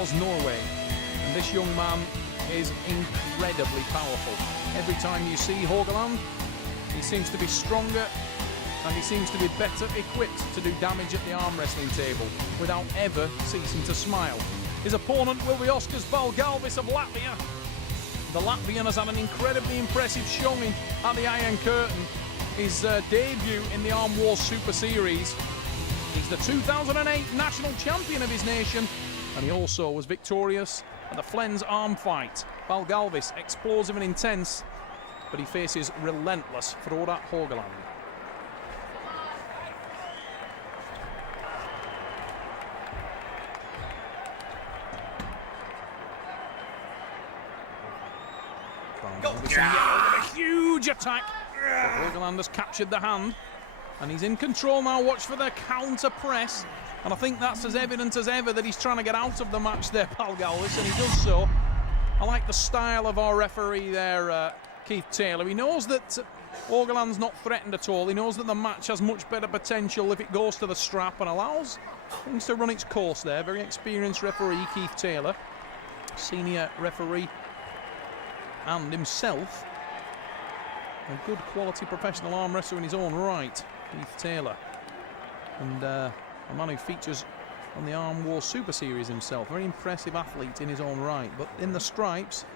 Oz, Norway. And this young man is incredibly powerful. Every time you see Haugland, he seems to be stronger and he seems to be better equipped to do damage at the arm wrestling table without ever ceasing to smile. His opponent will be Oskars Balgalvis of Latvia. The Latvian has had an incredibly impressive showing at the Iron Curtain. His debut in the Arm Wars Super Series. He's the 2008 national champion of his nation, and he also was victorious at the Flens arm fight. Balgalvis, explosive and intense, but he faces relentless Frode Haugland. Balgalvis in yellow with a huge attack. Haugland has captured the hand, and he's in control now. Watch for the counter press, and I think that's as evident as ever that he's trying to get out of the match there, Balgalvis, and he does so. I like the style of our referee there, Keith Taylor. He knows that Haugland's not threatened at all. He knows that the match has much better potential if it goes to the strap, and allows things to run its course there. Very experienced referee, Keith Taylor, senior referee, and himself a good quality professional arm wrestler in his own right, Keith Taylor. And a man who features on the Arm Wars Super Series himself. Very impressive athlete in his own right, but in the stripes,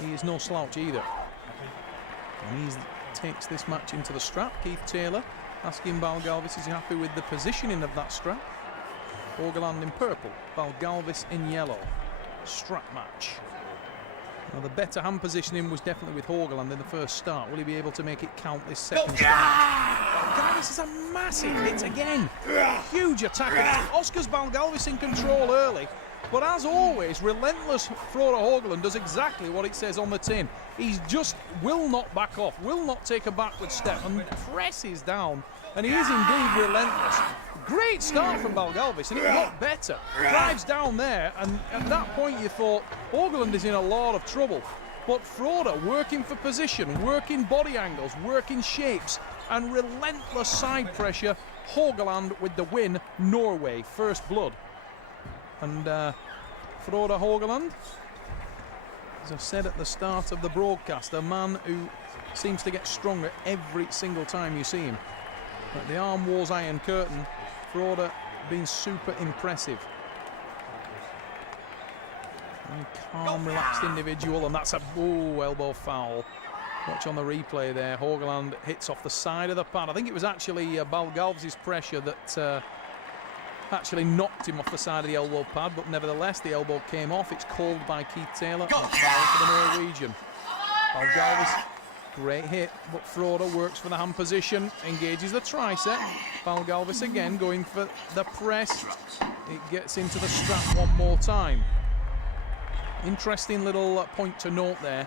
he is no slouch either. And he takes this match into the strap. Keith Taylor asking Balgalvis, is he happy with the positioning of that strap? Haugland in purple, Balgalvis in yellow. Strap match. Now, the better hand positioning was definitely with Haugland in the first start. Will he be able to make it count this second start? Balgalvis is a massive hit again. Huge attack. Oskars Balgalvis in control early. But as always, relentless Frode Haugland does exactly what it says on the tin. He just will not back off, will not take a backward step, and presses down. And he is indeed relentless. Great start from Balgalvis, and it got better. Drives down there, and at that point you thought Haugland is in a lot of trouble. But Frode working for position, working body angles, working shapes, and relentless side pressure. Haugland with the win, Norway, first blood. And Frode Haugland, as I said at the start of the broadcast, a man who seems to get stronger every single time you see him. At the Arm Wars Iron Curtain, Frode being super impressive. Very calm, relaxed individual, and that's a elbow foul. Watch on the replay there. Haugland hits off the side of the pad. I think it was actually Balgalvis' pressure that actually knocked him off the side of the elbow pad, but nevertheless the elbow came off. It's called by Keith Taylor. And a foul for the Norwegian. Balgalvis, great hit, but Frode works for the hand position, engages the tricep. Balgalvis again going for the press. It gets into the strap one more time. Interesting little point to note there,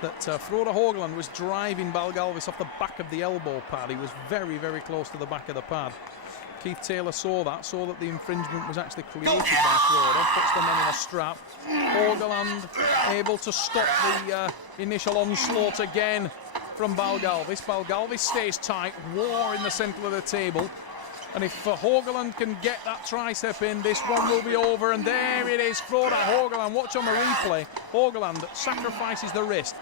that Frode Haugland was driving Balgalvis off the back of the elbow pad. He was very, very close to the back of the pad. Keith Taylor saw that the infringement was actually created by Frode, puts the men in a strap. Haugland able to stop the initial onslaught again from Balgalvis. Balgalvis stays tight, war in the centre of the table. And if Haugland can get that tricep in, this one will be over. And there it is, Frode Haugland. Watch on the replay. Haugland sacrifices the wrist,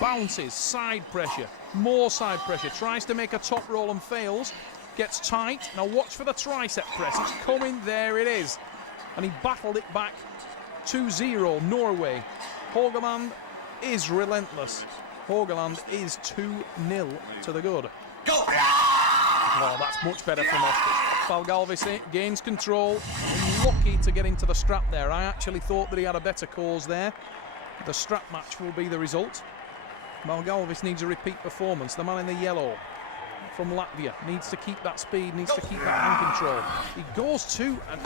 bounces, side pressure, more side pressure, tries to make a top roll and fails. Gets tight. Now watch for the tricep press. It's coming. There it is. And he battled it back. 2-0 Norway. Haugland is relentless. Haugland is 2-0 to the good. Oh, that's much better from Oskars. Balgalvis gains control. Lucky to get into the strap there. I actually thought that he had a better cause there. The strap match will be the result. Balgalvis needs a repeat performance. The man in the yellow from Latvia needs to keep that speed, needs to keep that hand control. He goes to an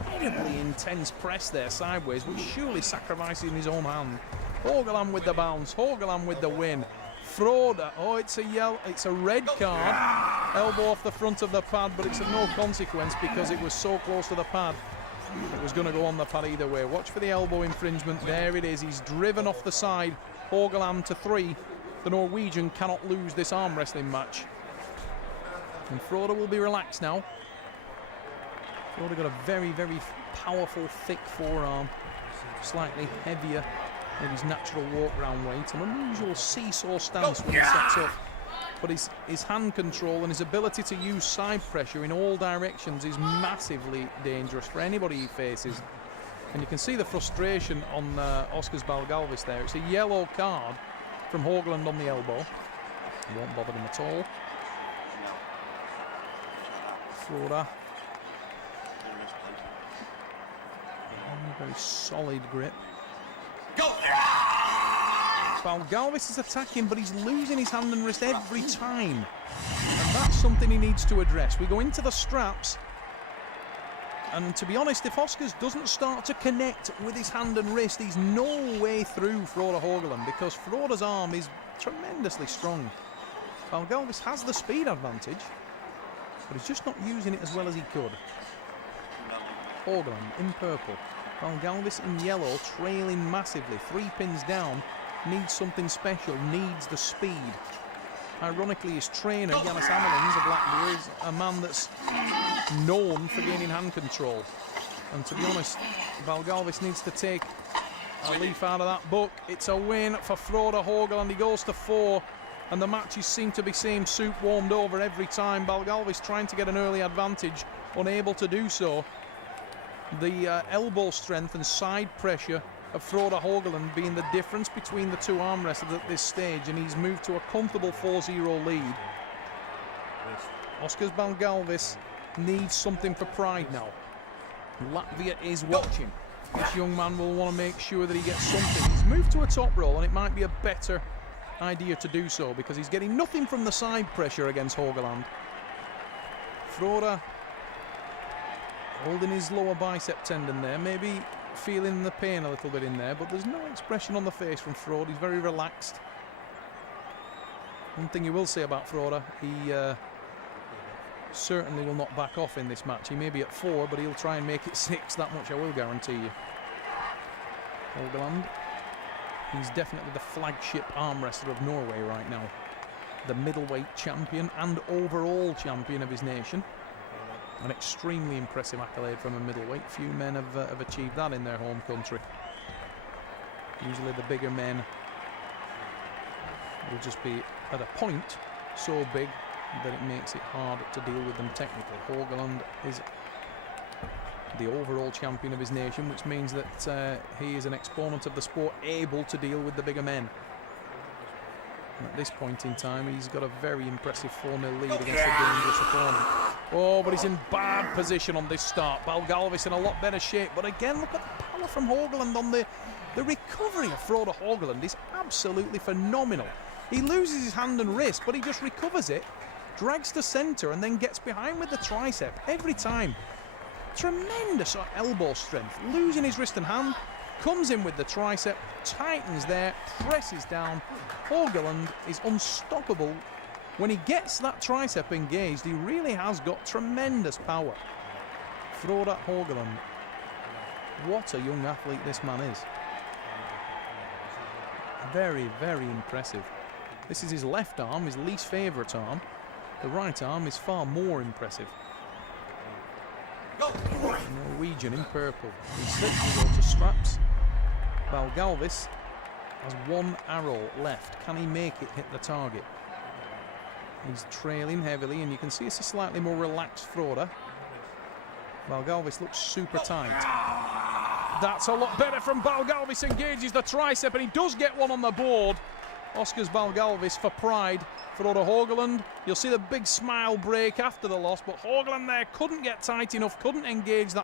incredibly intense press there sideways, but surely sacrificing his own hand. Haugland with the bounce, Haugland with the win. Frode, oh, it's a red card. Elbow off the front of the pad, but it's of no consequence because it was so close to the pad. It was going to go on the pad either way. Watch for the elbow infringement. There it is. He's driven off the side. Haugland to 3. The Norwegian cannot lose this arm wrestling match. And Frode will be relaxed now. Frode got a very, very powerful, thick forearm, slightly heavier than his natural walk-round weight. An unusual seesaw stance when he sets up. But his hand control and his ability to use side pressure in all directions is massively dangerous for anybody he faces. And you can see the frustration on Oscar's Balgalvis there. It's a yellow card from Haugland on the elbow. He won't bother him at all. Flora. Very solid grip. Balgalvis is attacking, but he's losing his hand and wrist every time. And that's something he needs to address. We go into the straps. And to be honest, if Oscars doesn't start to connect with his hand and wrist, he's no way through Frode Haugland, because Frode's arm is tremendously strong. Balgalvis has the speed advantage, but he's just not using it as well as he could. Haugland in purple. Balgalvis in yellow, trailing massively. 3 pins down. Needs something special, needs the speed. Ironically, his trainer, Yannis Amelings of Latvia, is a man that's known for gaining hand control. And to be honest, Balgalvis needs to take a leaf out of that book. It's a win for Frode Haugland. He goes to 4, and the matches seem to be same soup warmed over every time. Balgalvis trying to get an early advantage, unable to do so. The elbow strength and side pressure of Frode Haugland being the difference between the two arm wrestlers at this stage, and he's moved to a comfortable 4-0 lead. Oscars Balgalvis needs something for pride now. Latvia is watching. This young man will want to make sure that he gets something. He's moved to a top roll, and it might be a better idea to do so because he's getting nothing from the side pressure against Haugland. Frode holding his lower bicep tendon there, maybe feeling the pain a little bit in there, but there's no expression on the face from Frode. He's very relaxed. One thing you will say about Frode, he certainly will not back off in this match. He may be at 4, but he'll try and make it 6. That much I will guarantee you. Haugland, he's definitely the flagship arm wrestler of Norway right now. The middleweight champion and overall champion of his nation. An extremely impressive accolade from a middleweight. Few men have achieved that in their home country. Usually the bigger men will just be at a point so big that it makes it hard to deal with them technically. Haugland is the overall champion of his nation, which means that he is an exponent of the sport able to deal with the bigger men. And at this point in time, he's got a very impressive 4-0 lead against a dangerous opponent. Oh, but he's in bad position on this start. Balgalvis in a lot better shape. But again, look at the power from Haugland on the recovery of Frode Haugland is absolutely phenomenal. He loses his hand and wrist, but he just recovers it, drags to centre, and then gets behind with the tricep every time. Tremendous elbow strength. Losing his wrist and hand, comes in with the tricep, tightens there, presses down. Haugland is unstoppable. When he gets that tricep engaged, he really has got tremendous power. Frode Haugland. What a young athlete this man is. Very, very impressive. This is his left arm, his least favourite arm. The right arm is far more impressive. Norwegian in purple. He slips, we go to straps. Balgalvis has 1 arrow left. Can he make it hit the target? He's trailing heavily, and you can see it's a slightly more relaxed Frode. Balgalvis looks super tight. That's a lot better from Balgalvis. Engages the tricep, and he does get one on the board. Oscars Balgalvis for pride. Frode Haugland, you'll see the big smile break after the loss, but Haugland there couldn't get tight enough, couldn't engage that